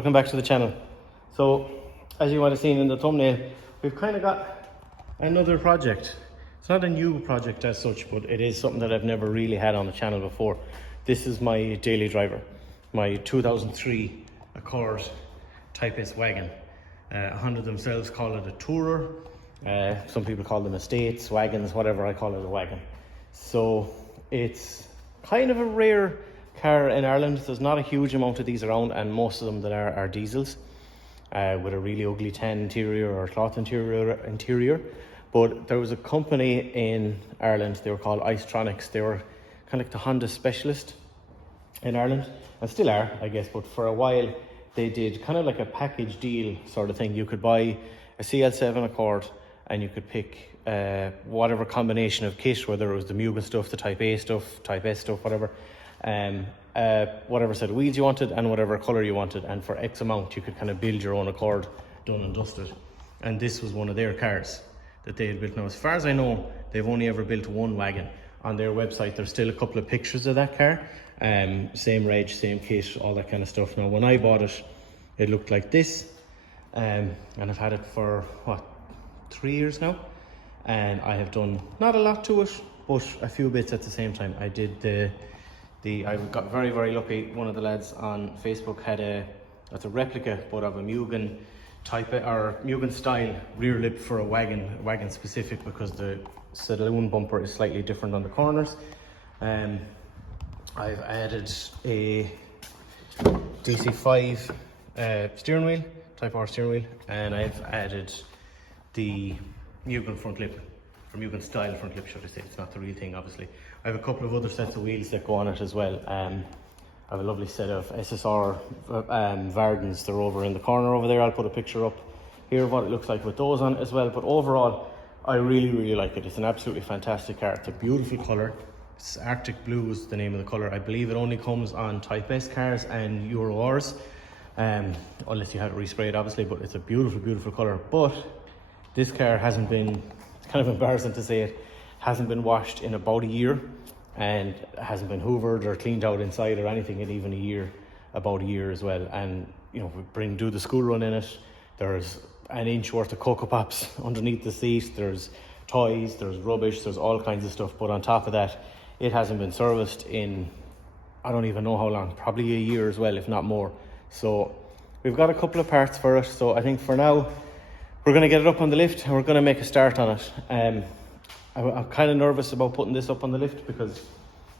welcome back to the channel. So as you might have seen in the thumbnail, we've kind of got another project. It's not a new project as such, but it is something that I've never really had on the channel before. This is my daily driver, my 2003 Accord Type S wagon. Honda themselves call it a tourer. Some people call them estates, wagons, whatever. I call it a wagon. So it's kind of a rare car in Ireland. There's not a huge amount of these around, and most of them that are diesels with a really ugly tan interior or cloth interior. But there was a company in Ireland, they were called Icetronics. They were kind of like the Honda specialist in Ireland, and still are, I guess, but for a while they did kind of like a package deal sort of thing. You could buy a CL7 Accord and you could pick whatever combination of kit, whether it was the Mugen stuff, the Type A stuff, Type S stuff, whatever, whatever set of wheels you wanted and whatever colour you wanted, and for X amount you could kind of build your own Accord, done and dusted. And this was one of their cars that they had built. Now, as far as I know, they've only ever built one wagon. On their website there's still a couple of pictures of that car, same reg, same kit, all that kind of stuff. Now, when I bought it, it looked like this, and I've had it for what, 3 years now, and I have done not a lot to it, but a few bits at the same time. I did I got very, very lucky. One of the lads on Facebook had that's a replica, but of a Mugen Type or Mugen style rear lip for a wagon specific, because the saloon bumper is slightly different on the corners. I've added a DC5 steering wheel, Type R steering wheel, and I've added the Mugen front lip, or Mugen style front lip, should I say. It's not the real thing, obviously. I have a couple of other sets of wheels that go on it as well. I have a lovely set of SSR Vardens. They're over in the corner over there. I'll put a picture up here of what it looks like with those on as well. But overall, I really, really like it. It's an absolutely fantastic car. It's a beautiful colour. It's Arctic Blue is the name of the colour. I believe it only comes on Type S cars and Euro Rs, unless you had it resprayed, obviously. But it's a beautiful, beautiful colour. But this car hasn't been, it's kind of embarrassing to say it, hasn't been washed in about a year, and hasn't been hoovered or cleaned out inside or anything in even a year, about a year as well. And you know, we do the school run in it. There's an inch worth of Cocoa Pops underneath the seat. There's toys, there's rubbish, there's all kinds of stuff. But on top of that, it hasn't been serviced in, I don't even know how long, probably a year as well, if not more. So we've got a couple of parts for it. So I think for now, we're going to get it up on the lift and we're going to make a start on it. I'm kind of nervous about putting this up on the lift because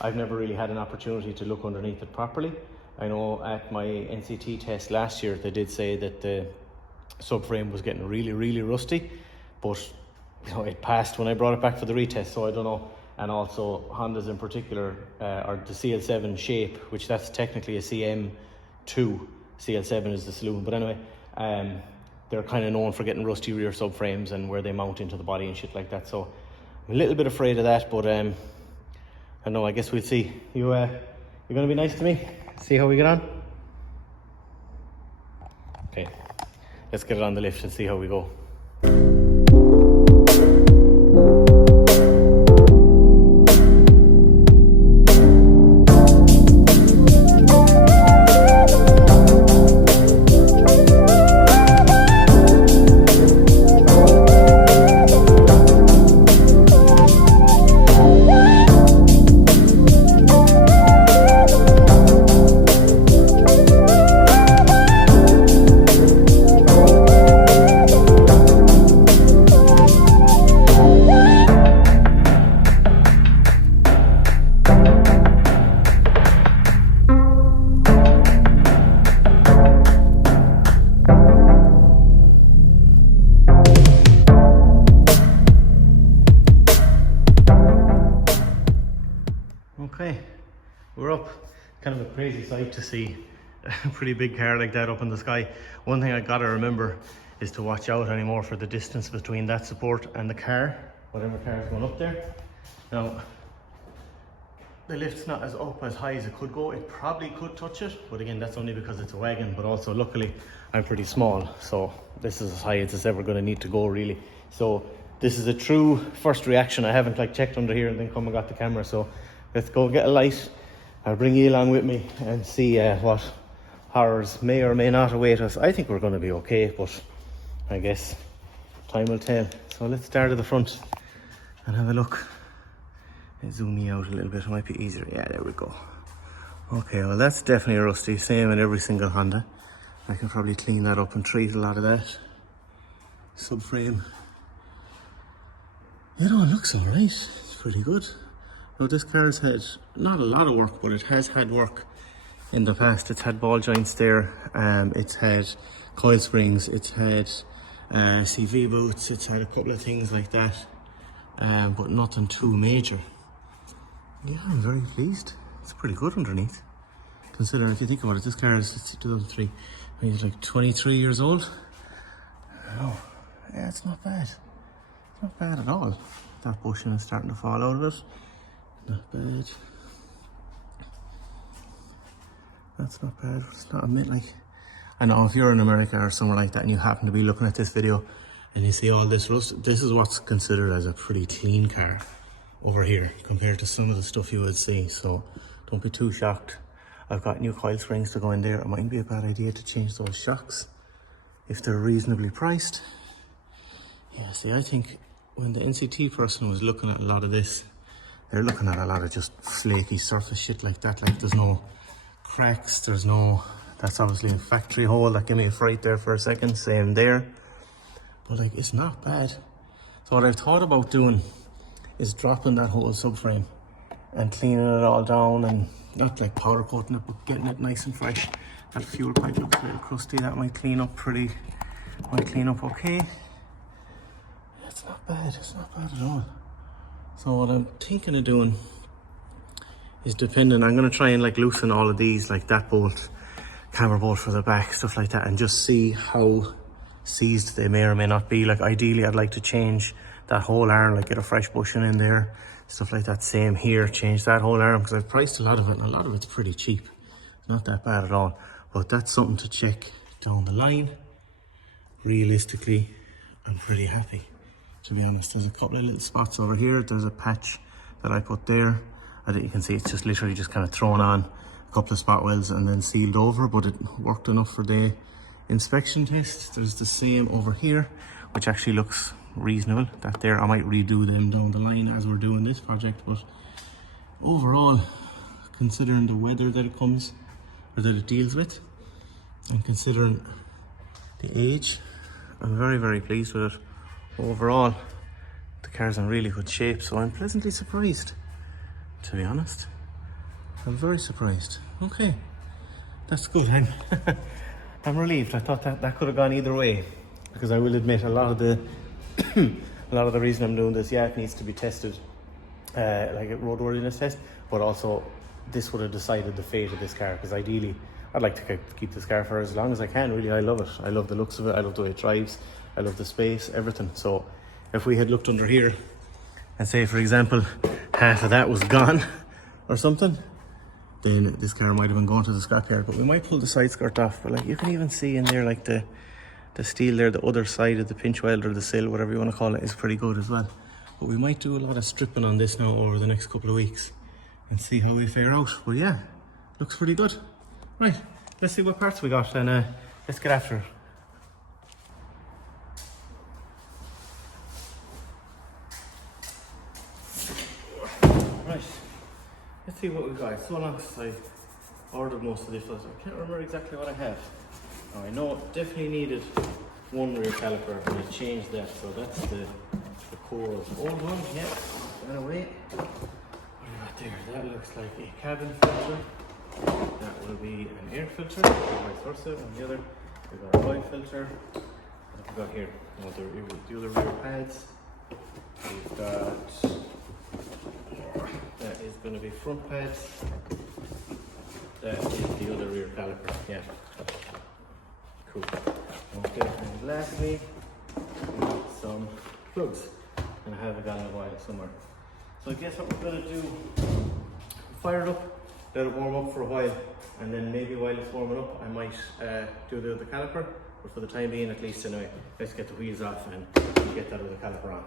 I've never really had an opportunity to look underneath it properly. I know at my NCT test last year, they did say that the subframe was getting really, really rusty, but you know, it passed when I brought it back for the retest, so I don't know. And also Hondas in particular, or the CL7 shape, which that's technically a CM2, CL7 is the saloon, but anyway, they're kind of known for getting rusty rear subframes and where they mount into the body and shit like that. So I'm a little bit afraid of that, but I don't know, I guess we'll see. You're going to be nice to me? See how we get on? Okay, let's get it on the lift and see how we go. Okay, we're up. Kind of a crazy sight to see a pretty big car like that up in the sky. One thing I gotta remember is to watch out anymore for the distance between that support and the car, whatever car is going up there. Now, the lift's not as up as high as it could go. It probably could touch it, but again, that's only because it's a wagon, but also luckily I'm pretty small, so this is as high as it's ever going to need to go, really. So this is a true first reaction. I haven't like checked under here and then come and got the camera, so let's go get a light. I'll bring you along with me and see what horrors may or may not await us. I think we're going to be okay, but I guess time will tell. So let's start at the front and have a look. Let's zoom me out a little bit, it might be easier. Yeah, there we go. Okay, well that's definitely rusty, same in every single Honda. I can probably clean that up and treat a lot of that. Subframe. You know, it looks alright, it's pretty good. Now this car's had not a lot of work, but it has had work in the past. It's had ball joints there, it's had coil springs, it's had CV boots, it's had a couple of things like that, but nothing too major. Yeah, I'm very pleased. It's pretty good underneath. Considering, if you think about it, this car is 2003. I mean, he's like 23 years old. Oh, yeah, it's not bad. It's not bad at all. That bushing is starting to fall out of it. Not bad. That's not bad. It's not a bit like... I know if you're in America or somewhere like that and you happen to be looking at this video and you see all this rust, this is what's considered as a pretty clean car over here compared to some of the stuff you would see. So don't be too shocked. I've got new coil springs to go in there. It mightn't be a bad idea to change those shocks if they're reasonably priced. Yeah, see, I think when the NCT person was looking at a lot of this, they're looking at a lot of just flaky surface shit like that. Like there's no cracks, there's no... That's obviously a factory hole. That gave me a fright there for a second. Same there. But like, it's not bad. So what I've thought about doing is dropping that whole subframe and cleaning it all down, and not like powder coating it, but getting it nice and fresh. That fuel pipe looks a little crusty. That might clean up okay. It's not bad. It's not bad at all. So what I'm thinking of doing is, depending, I'm going to try and like loosen all of these, like that bolt, camber bolt for the back, stuff like that, and just see how seized they may or may not be. Like ideally I'd like to change that whole arm, like get a fresh bushing in there, stuff like that. Same here, change that whole arm, because I've priced a lot of it and a lot of it's pretty cheap. It's not that bad at all, but that's something to check down the line. Realistically, I'm pretty happy, to be honest. There's a couple of little spots over here. There's a patch that I put there. I think you can see it's just literally just kind of thrown on a couple of spot welds and then sealed over, but it worked enough for the inspection test. There's the same over here, which actually looks reasonable. That there, I might redo them down the line as we're doing this project, but overall, considering the weather that it comes, or that it deals with, and considering the age, I'm very, very pleased with it. Overall, the car's in really good shape, so I'm pleasantly surprised, to be honest. I'm very surprised. Okay, that's good. I'm relieved. I thought that could have gone either way, because I will admit a lot of the reason I'm doing this, yeah, it needs to be tested, like a roadworthiness test, but also this would have decided the fate of this car, because ideally I'd like to keep this car for as long as I can. Really, I love it. I love the looks of it. I love the way it drives. I love the space, everything. So if we had looked under here and say, for example, half of that was gone or something, then this car might have been going to the scrapyard. But we might pull the side skirt off. But like, you can even see in there, like the steel there, the other side of the pinch weld or the sill, whatever you want to call it, is pretty good as well. But we might do a lot of stripping on this now over the next couple of weeks and see how we fare out. But yeah, looks pretty good. Right, let's see what parts we got, and let's get after it. Right, let's see what we got. It's so long since I ordered most of this. I can't remember exactly what I have. Now, I know it definitely needed one rear caliper, and I changed that, so that's the core old one. Yeah, went away. What do we got there? That looks like a cabin filter. That will be an air filter, or vice versa. And the other, we've got a oil filter. What have we got here? The other rear pads. We've got, that is going to be front pads. That is the other rear caliper. Yeah. Cool. Okay, and lastly, we got some plugs. And I have a gallon of oil somewhere. So I guess what we're going to do, fire it up, let it warm up for a while, and then maybe while it's warming up I might do the other caliper, but for the time being, at least anyway, let's get the wheels off and get that other caliper on.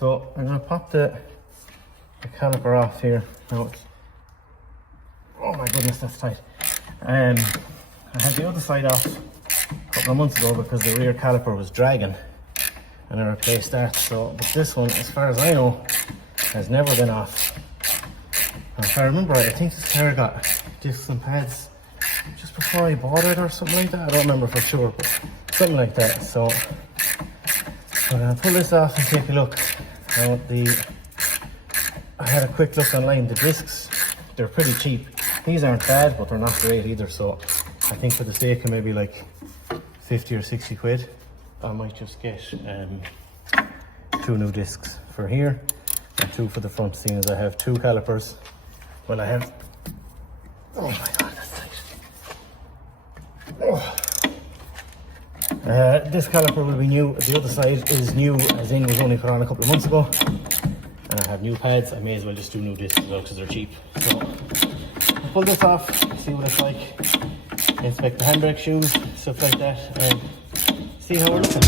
So I'm going to pop the caliper off here. Now it's, oh my goodness, that's tight. I had the other side off a couple of months ago because the rear caliper was dragging, and I replaced that. So, but this one, as far as I know, has never been off. And if I remember right, I think this car got discs and pads just before I bought it or something like that. I don't remember for sure, but something like that. So I'm gonna pull this off and take a look. Now I had a quick look online. The discs, they're pretty cheap. These aren't bad, but they're not great either. So I think for the sake of maybe like 50 or 60 quid, I might just get 2 new discs for here and 2 for the front, seeing as I have 2 calipers. Well, I have, oh my god, that's tight. Oh. This caliper will be new. The other side is new, as in was only put on a couple of months ago. And I have new pads. I may as well just do new discs as well because they're cheap. So I'll pull this off, see what it's like, inspect the handbrake shoes, stuff like that, and see how we're looking.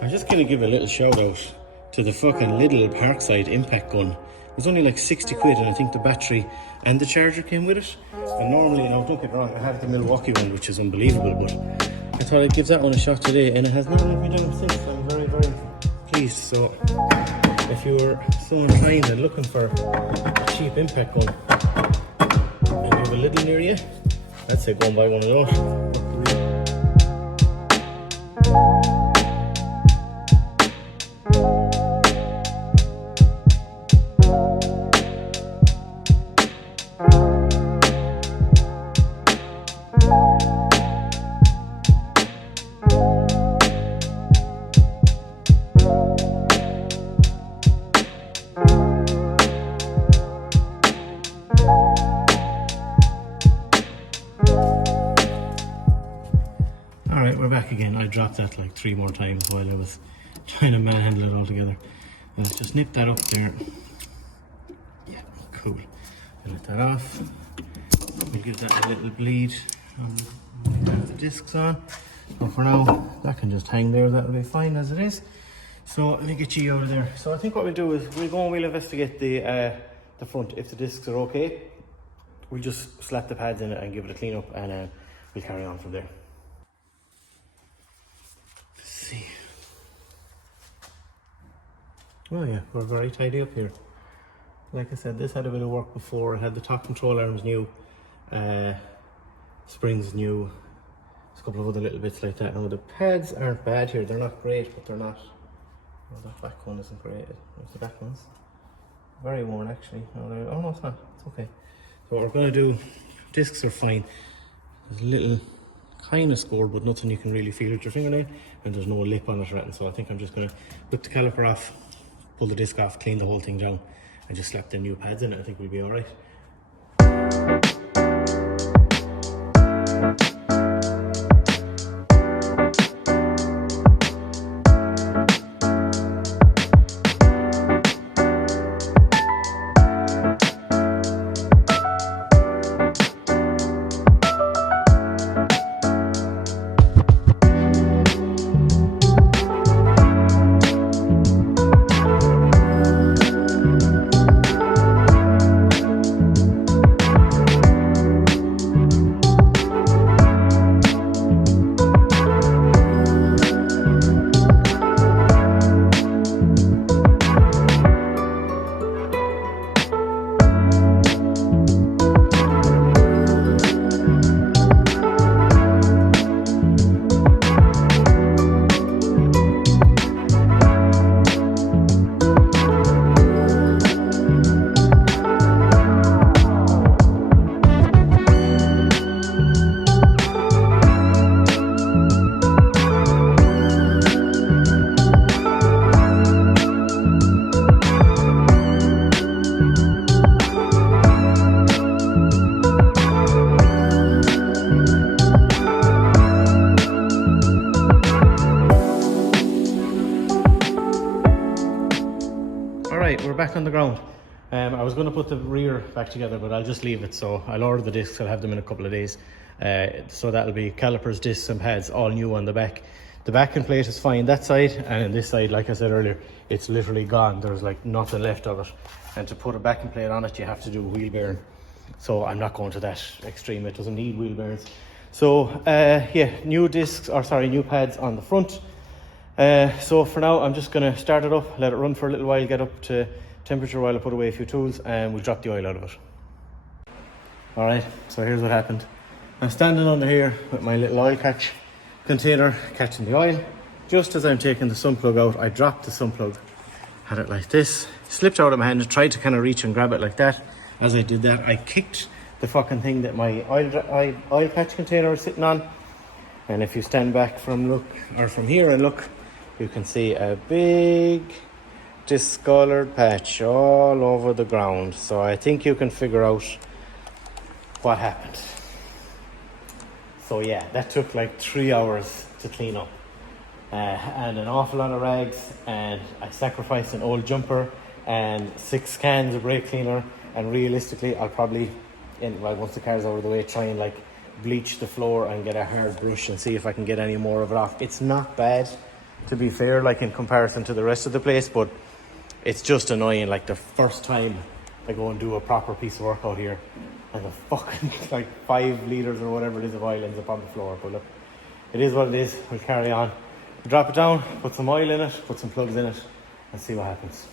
I'm just gonna give a little shout out to the fucking little Parkside impact gun. It was only like 60 quid, and I think the battery and the charger came with it. And normally, you know, don't get me wrong, I have the Milwaukee one, which is unbelievable, but I thought I'd give that one a shot today, and it has not let me down since. I'm very, very pleased. So if you're so inclined and looking for a cheap impact gun and you have a little near you, I'd say go and buy one of those. Alright, we're back again. I dropped that like 3 more times while I was trying to manhandle it all together. Let's just nip that up there. Yeah, cool. Let that off. We'll give that a little bleed. Have the discs on. But for now, that can just hang there. That'll be fine as it is. So let me get you out of there. So I think what we'll do is we'll go and we'll investigate the front. If the discs are okay, we'll just slap the pads in it and give it a clean up, and we'll carry on from there. See. Oh yeah, we're very tidy up here. Like I said, this had a bit of work before. It had the top control arms new, springs new, there's a couple of other little bits like that. Now the pads aren't bad here, they're not great, but they're not, well, that back one isn't great. There's the back ones. Very worn actually. Oh no, it's not, it's okay. So what we're going to do, discs are fine. There's a little kind of score, but nothing you can really feel with your fingernail, and there's no lip on it or anything. So I think I'm just going to put the caliper off, pull the disc off, clean the whole thing down, and just slap the new pads in it. I think we'll be alright. Alright, we're back on the ground. I was going to put the rear back together, but I'll just leave it. So I'll order the discs, I'll have them in a couple of days. So that'll be calipers, discs and pads, all new on the back. The backing plate is fine that side, and on this side, like I said earlier, it's literally gone. There's like nothing left of it. And to put a backing plate on it, you have to do a wheel bearing. So I'm not going to that extreme, it doesn't need wheel bearings. So yeah, new pads on the front. So for now, I'm just going to start it up, let it run for a little while, get up to temperature while I put away a few tools, and we'll drop the oil out of it. Alright, so here's what happened. I'm standing under here with my little oil catch container, catching the oil. Just as I'm taking the sun plug out, I dropped the sun plug. Had it like this, slipped out of my hand, tried to kind of reach and grab it like that. As I did that, I kicked the fucking thing that my oil catch container was sitting on. And if you stand back from here and look, you can see a big discolored patch all over the ground. So I think you can figure out what happened. So yeah, that took like 3 hours to clean up. And an awful lot of rags, and I sacrificed an old jumper and 6 cans of brake cleaner, and realistically I'll probably, once the car's out of the way, try and like bleach the floor and get a hard brush and see if I can get any more of it off. It's not bad, to be fair, like in comparison to the rest of the place, but it's just annoying. Like the first time I go and do a proper piece of work out here, and the fucking like 5 litres or whatever it is of oil ends up on the floor. But look, it is what it is. We'll carry on. Drop it down, put some oil in it, put some plugs in it, and see what happens.